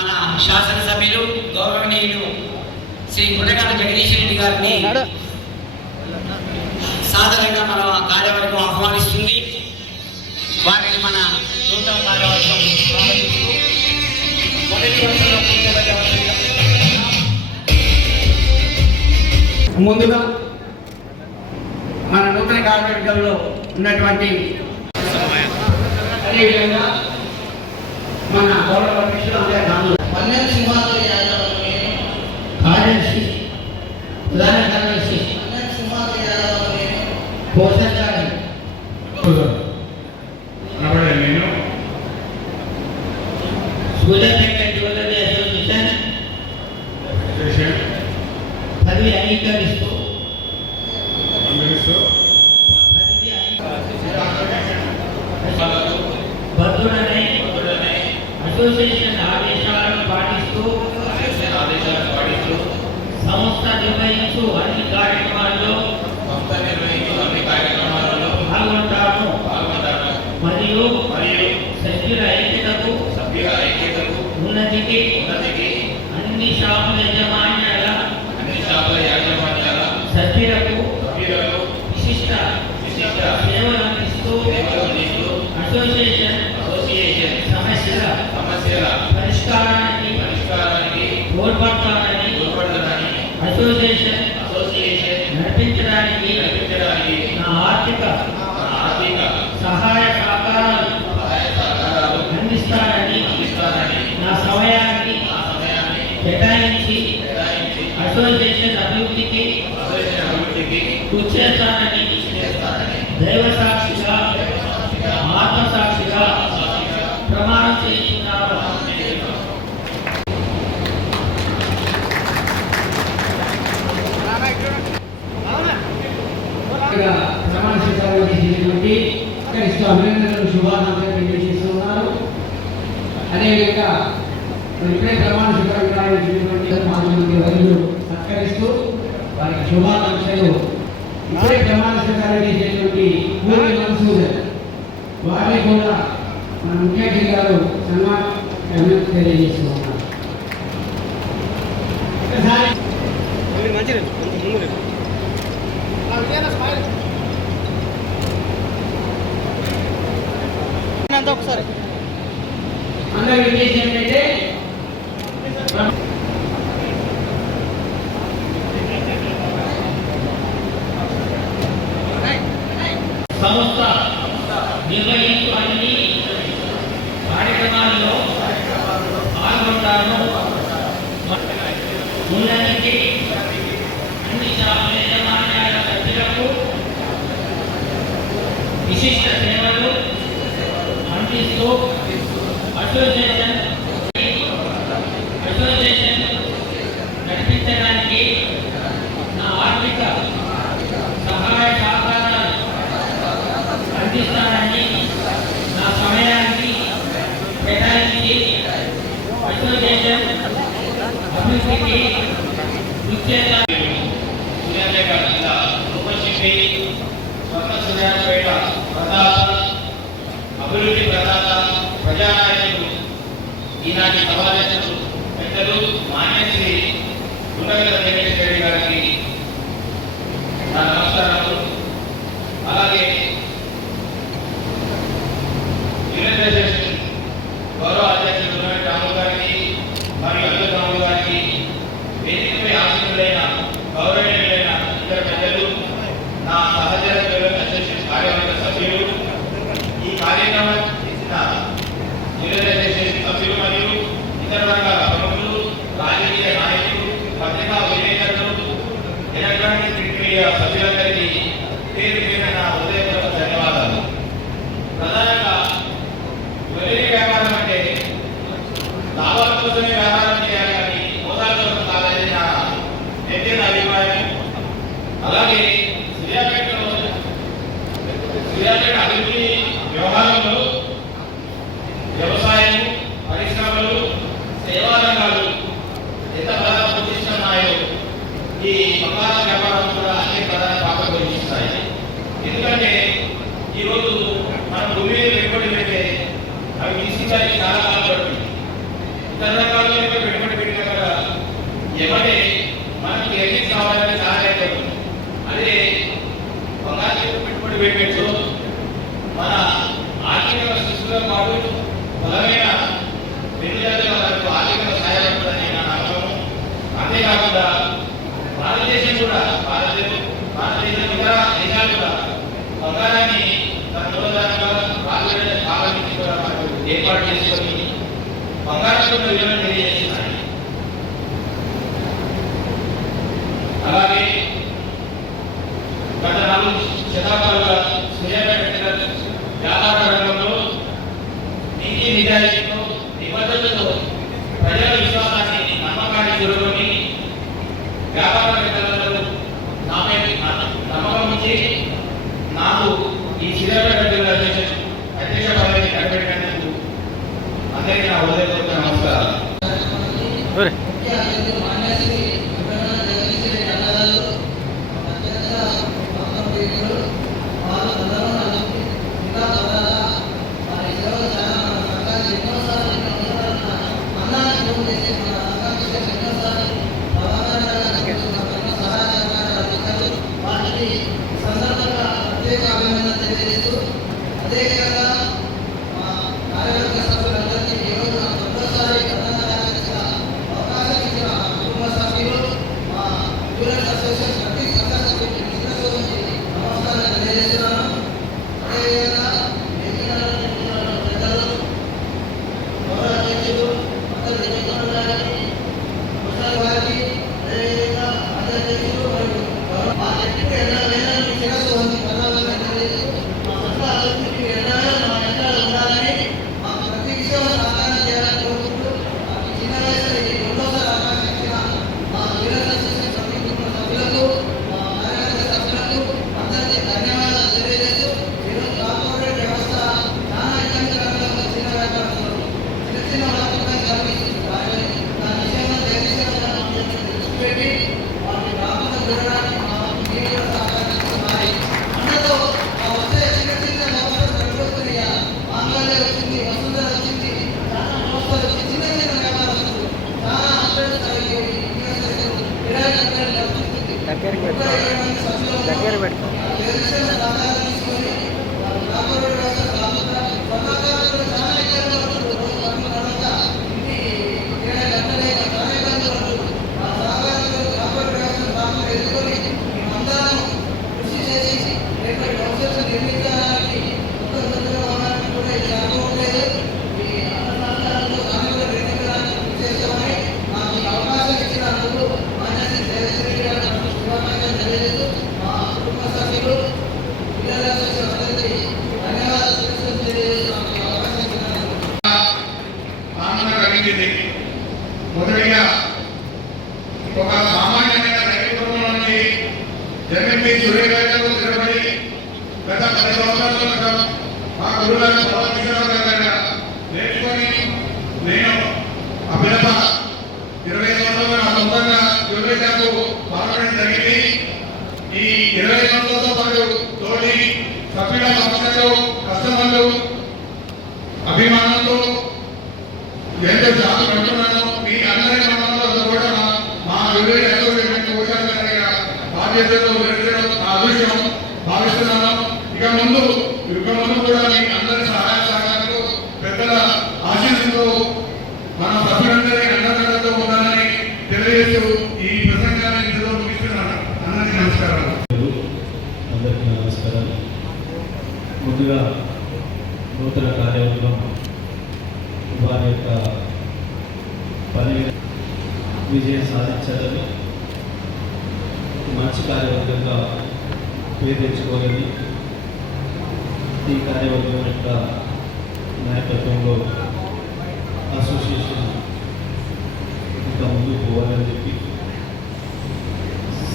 మన శాసనసభ్యులు గౌరవనీయులు శ్రీ గుణగాల జగదీష్ రెడ్డి గారిని సాధారణంగా మన కార్యవర్గం ఆహ్వానిస్తుంది. వారిని మన నూతన కార్యవర్గం ప్రారంభిస్తూ ముందుగా మన నూతన కార్యవర్గంలో ఉన్నటువంటి అదేవిధంగా మన గౌరవ అధ్యక్షులు అందరూ పన్నెండు సింహాలు కార్యదర్శి ప్రధాన కార్యదర్శి పోషకాలు నేను సూర్యాపేట జ్యువెలరీ అసోసియేషన్ పదవి అంగీకరిస్తూ భద్రుడనే అసోసియేషన్ ఆదేశాలను పాటిస్తూ సంస్థ నిర్వహించు అన్ని కార్యక్రమాల్లో పాల్గొంటాను మరియు సభ్యుల ఐక్యతకు ఉన్నతికి అన్ని షాపుల యాజమాన్యాల సభ్యులకు విశిష్ట సేవలు అందిస్తూ అసోసియేషన్ సమస్యల పరిష్కారానికి తోడ్పడతానని అసోసియేషన్ నడిపించడానికి నా ఆర్థిక సహాయ సహకారాలు అందిస్తానని నా సమయాన్ని కేటాయించి అసోసియేషన్ అభివృద్ధికి కృషి చేస్తానని దైవ సాక్షిగా ఆత్మసాక్షిగా ప్రమాణం చేస్తున్నారు. ప్రమాణ స్వీకారం చేసినటువంటి అభినందనలు శుభాకాంక్షలు తెలియజేస్తున్నారు. అదేవిధంగా ఇప్పుడే ప్రమాణ స్వీకారం చేసినటువంటి మాజీ వైద్యులు సత్కరిస్తూ వారికి శుభాకాంక్షలు. ఇప్పుడే ప్రమాణ స్వీకారం చేసినటువంటి పూర్తి మనసూర్ వారిని కూడా మన ముఖ్య అతిథి గారు సన్మానం తెలియజేస్తున్నారు. ఒకసారి అందరూ ఉద్దేశం ఏంటంటే సంస్థ నిర్వహించు అన్ని కార్యక్రమాల్లో పాల్గొంటాను. ఉన్నతికి అన్ని షాపుల యాజమాన్యాల సభ్యులకు విశిష్ట సేవలు అందిస్తూ అసోసియేషన్ నడిపించడానికి నా ఆర్థిక సహాయ సహకారాలు అందిస్తానని నా సమయాన్ని కేటాయించి అసోసియేషన్ అభివృద్ధికి కృషి చేస్తానని సూర్యాపేట జిల్లా రూపశిల్పి సూర్యాపేట ప్రదాత అభివృద్ధి ప్రదాత ప్రజానాయకులు ఈనాటి సమావేశం పెద్దలు మాన్యశ్రీ గుండగల జగదీష్ రెడ్డి గారికి నా నమస్కారాలు. అలాగే యూనివర్సిటీ గౌరవ అధ్యక్షులు గుండగల రాము గారికి మరియు అల్లు రాము గారికి, వేదికపై ఆశీనులైన గౌరవనీయులైన ఇతర పెద్దలు, నా సహచర అసోసియేషన్ కార్యవర్గ సభ్యులు, ఈ కార్యక్రమం చేసిన యూనివర్సిటీ సభ్యులు మరియు ఇతర వర్గాల ప్రముఖులు, రాజకీయ నాయకులు, పత్రికా విలేకరులు, ఎలక్ట్రానిక్ ప్రింట్ మీడియా సభ్యులందరికీ పేరు పేరున నా హృదయపూర్వక ధన్యవాదాలు. ప్రధానంగా జ్యువెలరీ వ్యాపారం అంటే లాభాల కోసమే వ్యాపారం చేయాలి కానీ మోసాల కోసం కాదని నా వ్యక్తిగత అభిప్రాయం. అలాగే సూర్యాపేట అభివృద్ధి వ్యవహారంలో వ్యవసాయం, పరిశ్రమలు, సేవా రంగాలు ఎంత ప్రధాన పోషిస్తున్నాయో ఈ బంగాళ వ్యాపారం కూడా అన్ని ప్రధాన పాత్ర పోషిస్తాయి. ఎందుకంటే ఈరోజు మనం భూమి మీద పెట్టుబడి పెడితే అవి తీసుకోవడానికి చాలా కాలం పడుతుంది. ఇతర రంగాల్లో ఏమంటే మనకి ఎన్ని కావాలంటే చాలా అవుతుంది. అదే బంగారు పెట్టుబడి పెట్టచ్చు మన ఆర్థిక శిశువుల పాటు బలమైన పెరుగుదల వరకు ఆర్థిక సహాయపడుతుందని నా నమ్మకం. అంతేకాకుండా భారతదేశం కూడా భారతదేశం ఇతర దేశాలు కూడా బంగారాన్ని తన మూలధనంగా కావాలని కూడా ఏర్పాటు చేసుకొని బంగారం విలువను తెలియజేస్తున్నాయి. అలాగే గత 4 శతాబ్దాలుగా సూర్యాపేట వ్యాపార రంగంలో నీతి నిజాయితీతో నిబద్ధతతో ప్రజల విశ్వాసాన్ని నమ్మకాన్ని చూరుకొని వ్యాపారవేత్తలలో నాపై నమ్మకం ఉంచి నాకు ఈ సూర్యాపేట అధ్యక్ష పదవిని కట్టబెట్టినందుకు అందరికీ నా హృదయపూర్వక నమస్కారాలు. అదేవిధంగా మా కార్యవర్గ సభ్యులందరికీ ఈరోజు మొదటిసారి అవకాశం ఇచ్చిన కుటుంబ సభ్యులు మా జ్యువెలర్స్ అసోసియేషన్ ప్రతి సంఘ సభ్యులకి నమస్కారం తెలియజేస్తున్నాను. అదేవిధంగా పెద్దలు గౌరవ అధ్యక్షులు అందరూ గారికి వారికి అదేవిధంగా అధ్యక్షులు మరియు మా వ్యక్తికి ఎన్నో వేల శిరస్సు ఉంది దగ్గర పెట్టుకో మొదటిగా ఒక సామాన్యమైన రైతు కుటుంబం నుంచి జన్మి సూర్యపేటకు స్థిరపడి గత 10 సంవత్సరాల క్రితం మా గురువులను నేర్చుకొని నేను అభినవ 20 సంవత్సరాలు నా సొంతంగా జ్యువెలరీ పాల్గొనడం జరిగింది. ఈ 20 సంవత్సరాలతో పాటు తోటి సభ్యుల సంస్థలు కస్టమర్లు అభిమానంతో ఎంతో జాబ్ పెడుతున్నాను. మీ అందరి మనలో కూడా మా జ్యువెలరీ అసోసియేషన్ బాధ్యతలు అదృష్టం భావిస్తున్నాను. ఇక ముందు కూడా మీ అందరి సహాయ సహకారాలు పెద్దల ఆశీస్సులతో మన సభ్యులందరి అండదండలతో ఉండాలని తెలియజేస్తూ ఈ ప్రసంగాన్ని ఇందులో ముగిస్తున్నాను. అందరికీ నమస్కారాలు. అందరికీ నమస్కారాలు. ముందుగా నూతన కార్యవర్గం వారి యొక్క పని విజయం సాధించాలని మంచి కార్యవర్గంగా పేరు తెచ్చుకోవాలని ఈ కార్యవర్గం యొక్క నాయకత్వంలో అసోసియేషన్ ఇంకా ముందుకు పోవాలని చెప్పి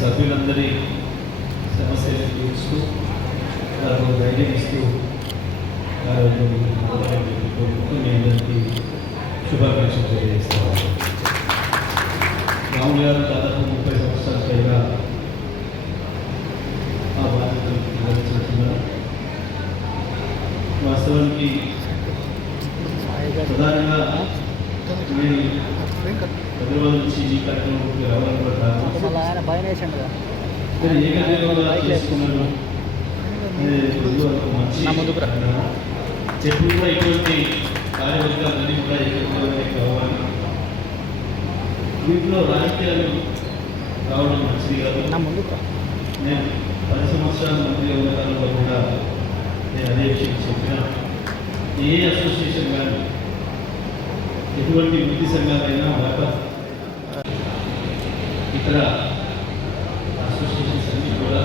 సభ్యులందరి సమస్యలు తీరుస్తూ వాళ్ళకు ధైర్యం ఇస్తూ కార్యవర్గం కోరుకుంటూ మీ అందరికీ శుభాకాంక్షలు తెలియజేస్తాను. రాములు గారు దాదాపు 30 సంవత్సరాల పైగా ఆ బాధ్యతలు నిర్వహిస్తున్నారు. వాస్తవానికి ప్రధానంగా హైదరాబాద్ నుంచి ఈ కార్యక్రమంకి రావడం కూడా కారణం. మళ్ళీ ఆయన భయం వేసిండు కదా. మీరు ఏకగ్రీవంగా చేసుకున్నారు మంచి చెప్పుడు కూడా ఇటువంటి కార్యవర్గాలన్నీ కూడా ఏకగ్రీవంగా కావాలి. వీటిలో రాజకీయాలు రావడం మంచిది కాదు. నేను 10 సంవత్సరాల మంత్రిగా ఉన్న కాలంలో కూడా నేను అదే విషయం చెప్పిన ఏ అసోసియేషన్ కానీ ఎటువంటి వృత్తి సంఘాలైనా ఇతర అసోసియేషన్స్ అన్నీ కూడా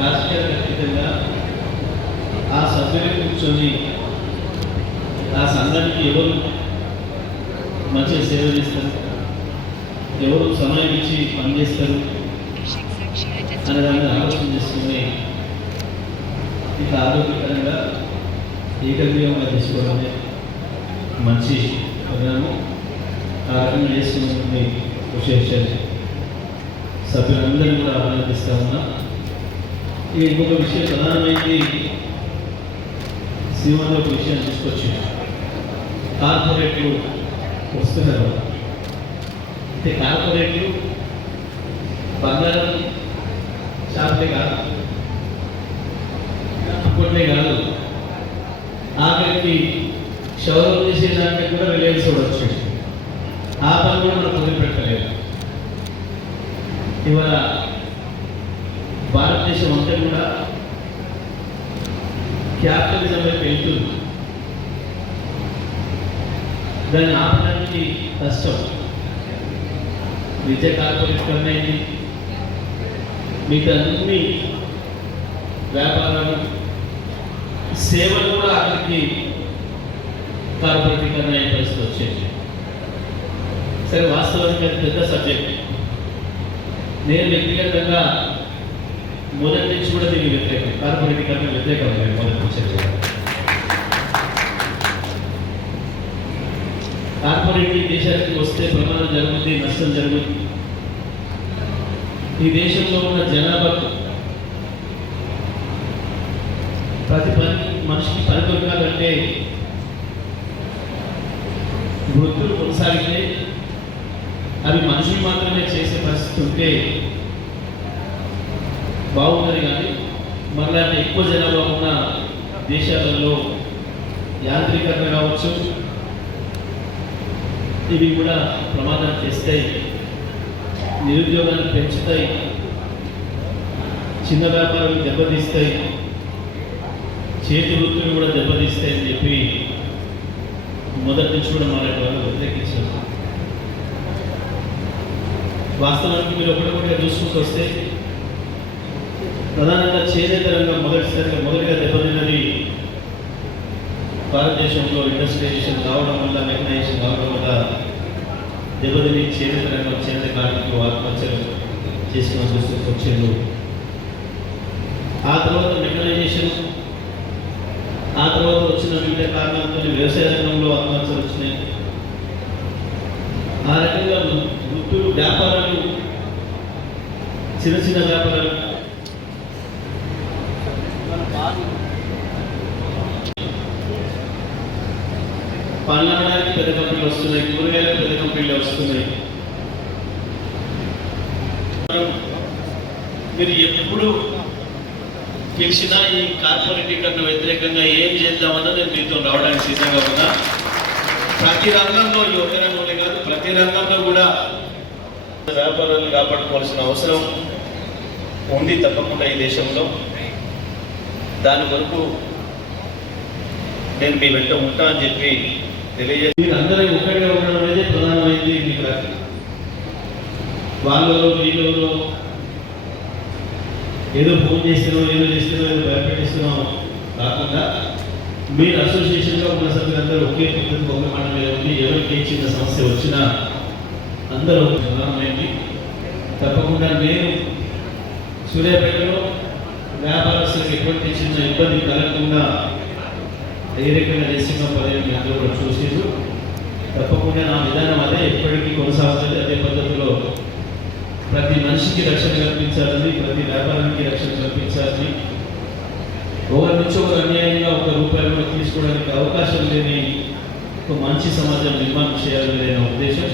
రాజకీయాలకు అతీతంగా ఆ సభ్యులు కూర్చొని ఆ సంఘానికి ఎవరు మంచిగా సేవ చేస్తారు, ఎవరు సమయం ఇచ్చి పనిచేస్తారు అనే దాన్ని ఆలోచన చేసుకుని ఇక ఆరోగ్యకరంగా ఏకగ్రీవంగా తీసుకోవడమే మంచి విధానం. ఆ రకంగా చేసుకున్నటువంటి అసోసియేషన్ సభ్యులందరినీ కూడా అభినందిస్తా ఉన్నా. ఇక ఇంకొక విషయం ప్రధానమైంది, శ్రీమంలో ఒక విషయం తీసుకొచ్చి కార్పొరేట్లు వస్తున్నారు. అంటే కార్పొరేట్లు బంగారం షాపులే కాదు, కొట్లే కాదు, ఆఖరికి షవర్ చేసేదానికి కూడా రిలయన్స్ కూడా వచ్చేది. ఆ పని కూడా మనం వదిలిపెట్టలేదు. ఇవాళ భారతదేశం అంతా కూడా క్యాపిటలిజం వైపు వెళ్తుంది. దాన్ని ఆపడానికి కష్టం. విద్య కార్పొరేట్ కన్నా అయింది, మిగతా అన్ని వ్యాపారాలు సేవలు కూడా అక్కడికి కార్పొరేటీకరణ అయ్యే పరిస్థితి వచ్చేది. సరే, వాస్తవానికి అది పెద్ద సబ్జెక్ట్. నేను వ్యక్తిగతంగా మొదటి నుంచి కూడా దీనికి వ్యతిరేకం, కార్పొరేటీకరణ వ్యతిరేకం. నేను మొదటి నుంచి కార్పొరేట్ దేశానికి వస్తే ప్రమాదం జరుగుతుంది, నష్టం జరుగుతుంది. ఈ దేశంలో ఉన్న జనాభాకు ప్రతి మనిషికి పని దొరకాలంటే వృత్తులు కొనసాగితే అవి మనుషులు మాత్రమే చేసే పరిస్థితి ఉంటే బాగుంటుంది. కానీ మళ్ళీ ఎక్కువ జనాభా ఉన్న దేశాలలో యాంత్రీకరణ కావచ్చు, ఇవి కూడా ప్రమాదం చేస్తాయి, నిరుద్యోగాన్ని పెంచుతాయి, చిన్న వ్యాపారాలు దెబ్బతీస్తాయి, చేతి వృత్తులు కూడా దెబ్బతీస్తాయని చెప్పి మొదటి నుంచి కూడా మన వాళ్ళు వ్యతిరేకించారు. వాస్తవానికి మీరు ఒకటి చూసుకుంటూ వస్తే ప్రధానంగా చేనేత రంగం మొదటిగా దెబ్బతిన్నది భారతదేశంలో ఇండస్ట్రియలైజేషన్ రావడం వల్ల, మెకనైజేషన్ రావడం వల్ల దెబ్బతిని చేనేత రంగం, చేనేత కార్మికులు ఆత్మహత్యలు చేసుకున్న చూస్తూ వచ్చేది. ఆ తర్వాత మెకనైజేషన్, ఆ తర్వాత వచ్చిన వివిధ కారణాలతో వ్యవసాయ రంగంలో ఆత్మహత్యలు వచ్చినాయి. ఆ రకంగా వృత్తులు, వ్యాపారాలు, చిన్న చిన్న వ్యాపారాలు పనులు అనడానికి పెద్ద కంపెనీలు వస్తున్నాయి, కూరగాయలకు పెద్ద కంపెనీలు వస్తున్నాయి. మీరు ఎప్పుడు గెలిచినా ఈ కార్పొరేటీకరణ వ్యతిరేకంగా ఏం చేద్దామన్నా నేను మీతో రావడానికి సిద్ధంగా ఉన్నా. ప్రతి రంగంలో, ఈ ఒక రంగంలో కాదు, ప్రతి రంగంలో కూడా వ్యాపారాలను కాపాడుకోవాల్సిన అవసరం ఉంది తప్పకుండా ఈ దేశంలో. దాని వరకు నేను మీ వెంట ఉంటా అని చెప్పి తెలియజేసి, మీరు అందరూ ఒక్కడిగా ఉండడం అనేది ప్రధానమైంది. మీకు వాళ్ళలో వీళ్ళలో ఏదో ఫోన్ చేస్తున్నాం, ఏదో చేస్తున్నాం, ఏదో భయపెట్టిస్తున్నాం కాకుండా మీరు అసోసియేషన్గా ఉన్న సభ్యులందరూ ఒకే పద్ధతి, ఒకే మాట మీద ఉంది. ఎవరికి ఏ చిన్న సమస్య వచ్చినా అందరూ ప్రధానమైంది. తప్పకుండా నేను సూర్యాపేటలో వ్యాపారస్తులకు ఎటువంటి చిన్న ఇబ్బంది కలగకుండా ఏ రకంగా చేస్తున్న పదవి మీ అందరూ కూడా చూసేది. తప్పకుండా నా విధానం అదే ఎప్పటికీ కొనసాగుతుంది. అదే పద్ధతిలో ప్రతి మనిషికి రక్షణ కల్పించాలని, ప్రతి వ్యాపారానికి రక్షణ కల్పించాలని, ఒకరి నుంచి ఒకరు అన్యాయంగా ₹1 కూడా తీసుకోవడానికి అవకాశం లేని ఒక మంచి సమాజం నిర్మాణం చేయాలనే ఉద్దేశం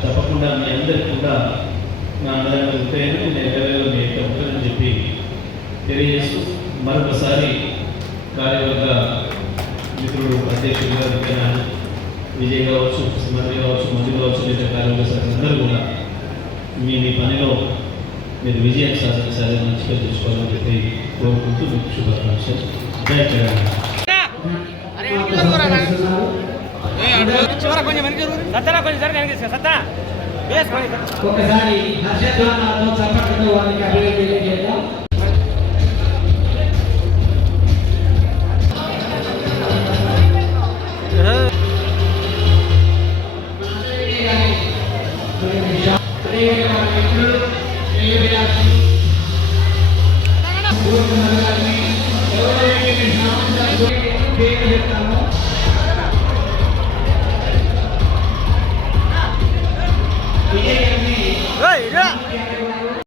తప్పకుండా మీ అందరికీ కూడా నా అండగా ఉంటాయని నేను ఎవరెవరు మీ యొక్క ఉంటానని చెప్పి తెలియజేస్తూ మరొకసారి కార్యవర్గ మిత్రుడు అధ్యక్షుడిగా విజ్ఞానాన్ని విజయ్ కావచ్చు, సుమతి కావచ్చు, మంది కావచ్చు, లేదా కార్యవర్గ సభ్యులు అందరూ కూడా మీ పనిలో మీరు విజయం సాధించాలని మంచిగా చూసుకోవాలని చెప్పి కోరుకుంటూ మీకు శుభాకాంక్షలు. జై తెలంగాణ. ఒకసారి హర్షధ్వానాలతో చప్పట్లతో వారికి అభివృద్ధి తెలియజేద్దాం. ఎవరైతే చెప్తామో